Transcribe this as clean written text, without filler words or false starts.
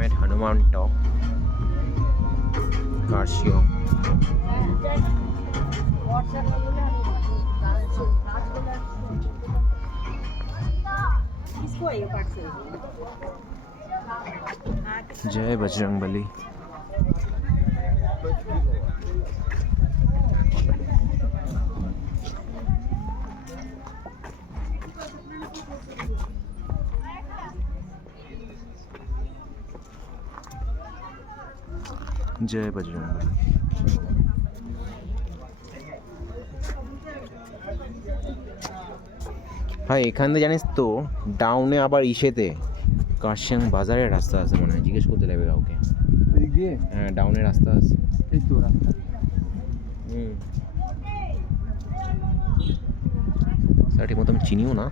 am at Hanuman Top, Karshiong. जय बजरंगबली। जय बजरंगबली। হ্যাঁ, এখান থেকে জানিস তো ডাউনে আবার ইসেতে কার্শিয়াং বাজারের রাস্তা আছে মনে হয়, জিজ্ঞেস করতে লাগবে কাউকে। এদিক দিয়ে? হ্যাঁ, ডাউনের রাস্তা আছে। এই তো রাস্তা। স্যার ঠিক মতো আমি চিনিও না।